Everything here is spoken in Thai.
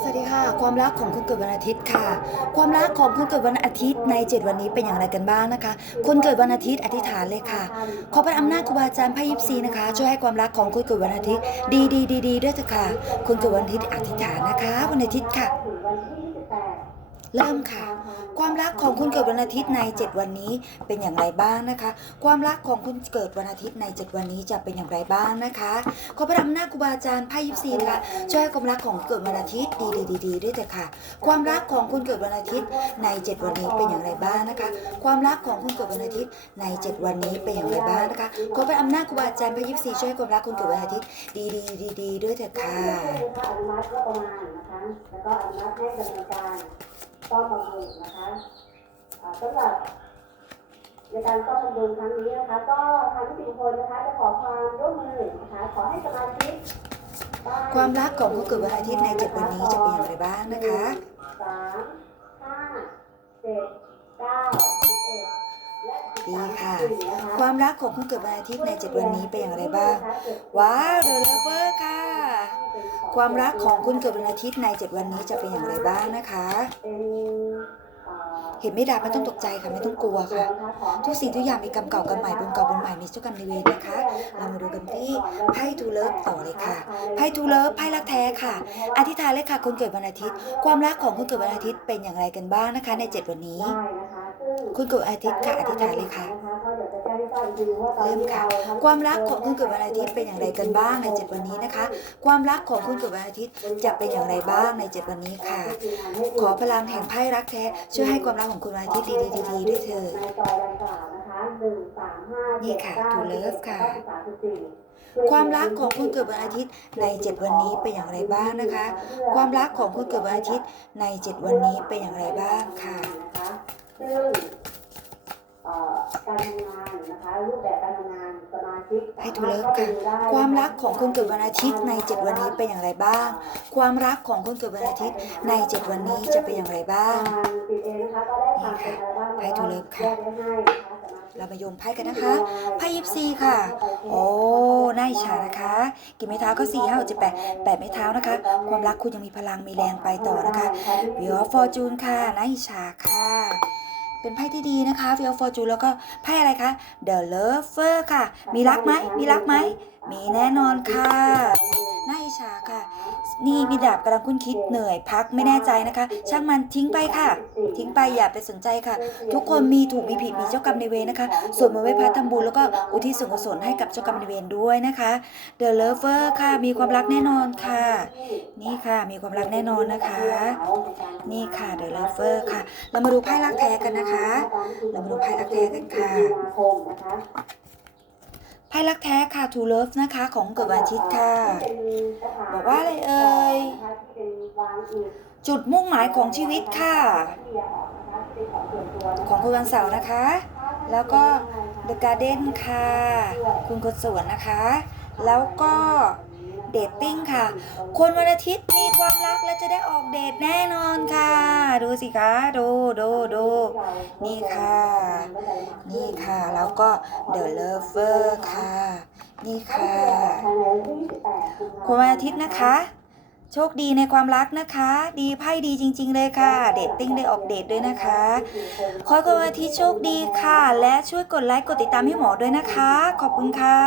สวัสดีค่ะ ความรักของคนเกิดวันอาทิตย์ค่ะ ความรักของคนเกิดวันอาทิตย์ในเจ็ดวันนี้เป็นอย่างไรกันบ้างนะคะ คนเกิดวันอาทิตย์อธิษฐานเลยค่ะ ขอพระอำนาจครูบาอาจารย์พระยิปซีนะคะ ช่วยให้ความรักของคนเกิดวันอาทิตย์ ดีดีดีดีด้วยเถอะค่ะ คนเกิดวันอาทิตย์อธิษฐานนะคะ วันอาทิตย์ค่ะ เริ่มค่ะ ความรักของคนเกิดวันอาทิตย์ใน 7 วันนี้เป็นอย่างไรบ้างนะคะ ความรักของคนเกิดวันอาทิตย์ใน 7 วันนี้จะเป็นอย่างไรบ้างนะคะขอพระอำนาจครูบาอาจารย์ไพ่ยิปซีนะคะช่วยให้ความรักของเกิดวันอาทิตย์ดีดีดีดีด้วยเถอะค่ะ ความรักของคนเกิดวันอาทิตย์ใน 7 วันนี้เป็นอย่างไรบ้างนะคะ ความรักของคนเกิดวันอาทิตย์ใน 7 วันนี้เป็นอย่างไรบ้างนะคะขอพระอำนาจครูบาอาจารย์ไพ่ยิปซีช่วยให้ความรักคนเกิดวันอาทิตย์ดีดีดีดีด้วยเถอะค่ะคะอนุมัติก็ประมาณนะคะแล้วก็อนุมัติให้ดำเนินการ ต้อมบำรุงนะคะอ่าสำหรับในการต้อมบำรุงครั้งนี้นะคะ ก็ทางที่สี่คนนะคะจะขอความร่วมมือนะคะขอให้สมาชิกบ้นความรักของคนเกิดวันอาทิตย์ใน7วันนี้จะเป็นอย่างไรบ้างนะคะสามห้าเจ็ดเก้าสิบเอ็ดและสิบดีสามค่ะสิบสี่นะคะความรักของคนเกิดวันอาทิตย์ใน7วันนี้เป็นอย่างไรบ้าง ว้าวเดอะเลเวอร์ค่ะ ความรักของคุณเกิดวันอาทิตย์ใน 7 วันนี้จะเป็นอย่างไรบ้างนะคะ เห็นไม่ดาไม่ต้องตกใจค่ะไม่ต้องกลัวค่ะ ทุกสิ่งทุกอย่างมีกรรมเก่ากรรมใหม่บุญเก่าบุญใหม่มีเจ้ากรรมในเวรนะคะ เรามาดูกันที่ไพ่ทูเลิฟต่อเลยค่ะไพ่ทูเลิฟไพ่รักแท้ค่ะ อธิษฐานเลยค่ะคนเกิดวันอาทิตย์ ความรักของคนเกิดวันอาทิตย์เป็นอย่างไรกันบ้างนะคะ ใน 7 วันนี้ คุณเกิดอาทิตย์ค่ะอธิษฐานเลยค่ะ เริ่มค่ะความรักของคุณเกิดวันอาทิตย์เป็นอย่างไรกันบ้างใน7วันนี้นะคะ ความรักของคุณเกิดวันอาทิตย์จะเป็นอย่างไรบ้างใน7วันนี้ค่ะ ขอพลังแห่งไพ่รักแท้ช่วยให้ความรักของคุณวันอาทิตย์ดีๆๆๆด้วยเถิดนี่ค่ะเก้า To Love ค่ะความรักของคุณเกิดวันอาทิตย์ใน 7 วันนี้เป็นอย่างไรบ้างนะคะ ความรักของคุณเกิดวันอาทิตย์ใน 7 วันนี้เป็นอย่างไรบ้างค่ะ นะคะซึ่งเอ่อการทำงานนะคะรูปแบบการทำงาน ให้ทูเลิฟค่ะความรักของคุณเกิดวันอาทิตย์ใน 7 วันนี้เป็นอย่างไรบ้าง ความรักของคุณเกิดวันอาทิตย์ใน 7 วันนี้จะเป็นอย่างไรบ้างทางติดเองนะคะก็ได้ทำเลบั้มให้ To Love ค่ะเรามาโยงไพ่กันนะคะไพ่ยิปซีค่ะ โอ้น่าอิจฉานะคะ กี่ไม้เท้าก็4 5 6 7 8 8ไม้เท้านะคะ ความรักคุณยังมีพลังมีแรงไปต่อนะคะวิวฟอร์จูนค่ะน่าอิจฉาค่ะ เป็นไพ่ที่ดีนะคะวิวฟอร์จูนแล้วก็ไพ่อะไรคะ The Lover ค่ะ มีรักไหม มีรักไหม มีแน่นอนค่ะ น่าอิจฉาค่ะ นี่มีดาบกำลังคุ้นคิดเหนื่อยพักไม่แน่ใจนะคะ ช่างมันทิ้งไปค่ะ ทิ้งไปอย่าไปสนใจค่ะ ทุกคนมีถูกมีผิดมีเจ้ากรรมในเวรนะคะส่วนมือไหว้พระทำบุญแล้วก็อุทิศส่วนกุศลให้กับเจ้ากรรมในเวรด้วยนะคะ The Lover ค่ะมีความรักแน่นอนค่ะ นี่ค่ะมีความรักแน่นอนนะคะ นี่ค่ะ The Lover ค่ะ เรามาดูไพ่รักแท้กันนะคะ เรามาดูไพ่รักแท้กันค่ะ ไพ่รักแท้ค่ะ To Love นะคะ ของเกิดวันอาทิตย์ค่ะ บอกว่าอะไรเอ่ย จุดมุ่งหมายของชีวิตค่ะ ของคุณวันเสาร์นะคะ แล้วก็ The Garden ค่ะ คุณคนสวนนะคะ แล้วก็เดทติ้งค่ะ คนวันอาทิตย์มี ความรักและจะได้ออกเดทแน่นอนค่ะ ดูสิคะดูดูดูนี่ค่ะ นี่ค่ะ แล้วก็ The Lover ค่ะ นี่ค่ะคนวันอาทิตย์นะคะ โชคดีในความรักนะคะ ดีไพ่ดีจริง ๆ เลยค่ะ เดทติ้งได้ออกเดทด้วยนะคะขอให้คนวันอาทิตย์โชคดีค่ะ และช่วยกดไลค์กดติดตามให้หมอด้วยนะคะ ขอบคุณค่ะ